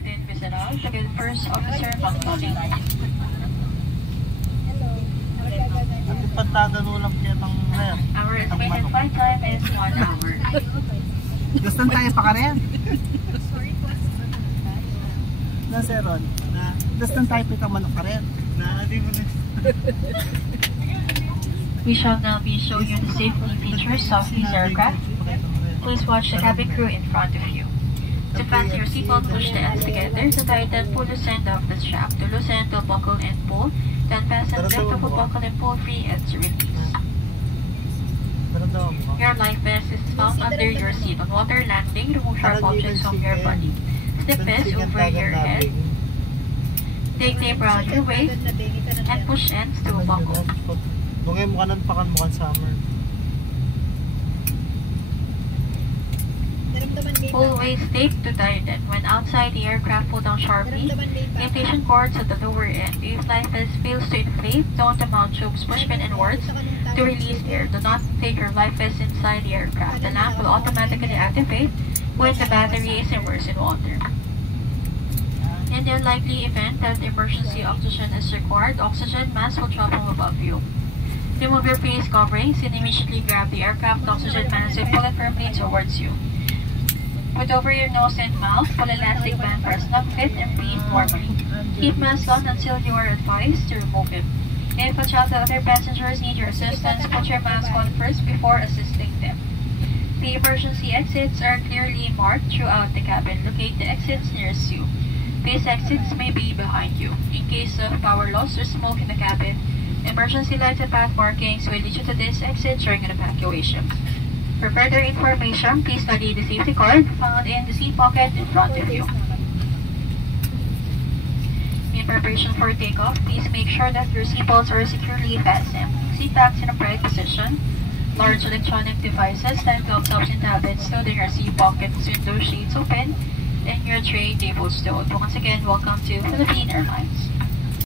Captain Viceral, Tagal First Officer Magdali. Pantagan mo lang kaya ng ngayon. Our estimated flight time is 1 hour. Gastan tayo pa ka rin. Na, Sir Ron? Gastan tayo pa manok ka rin. Di mo na. We shall now be showing you the safety features of these aircraft. Please watch the cabin crew in front of you. To fasten your seatbelt, push the ends together. To tighten, pull loosen off the strap. To loosen, to buckle and pull. Then fasten left to buckle and pull free and to release. Your life vest is found under your seat. On water landing, remove sharp objects from your body. Slip vest over your head. Take tape around your waist and push ends to buckle. Bukay mo kanan pa kan mukhang summer. Pull waist tape to tighten. When outside the aircraft, pull down sharply. The inflation cords at the lower end. If life vest fails to inflate, don't mount tubes, push pin inwards to release air. Do not take your life vest inside the aircraft. The lamp will automatically activate when the battery is immersed in water. In the unlikely event that emergency oxygen is required, oxygen mask will drop from above you. Remove your face coverings and immediately grab the aircraft oxygen mask and pull it firmly towards you. Put over your nose and mouth, pull elastic band for a snug fit and breathe normally. Keep mask on until you are advised to remove it. If a child or other passengers need your assistance, put your mask on first before assisting them. The emergency exits are clearly marked throughout the cabin. Locate the exits nearest you. These exits may be behind you. In case of power loss or smoke in the cabin, emergency lights and path markings will lead you to this exit during an evacuation. For further information, please study the safety card found in the seat pocket in front of you. In preparation for takeoff, please make sure that your seatbelts are securely fastened. Seat backs in a upright position. Large electronic devices like laptops and tablets stored in your seat pockets, window shades open, and your tray table stowed. Once again, welcome to Philippine Airlines.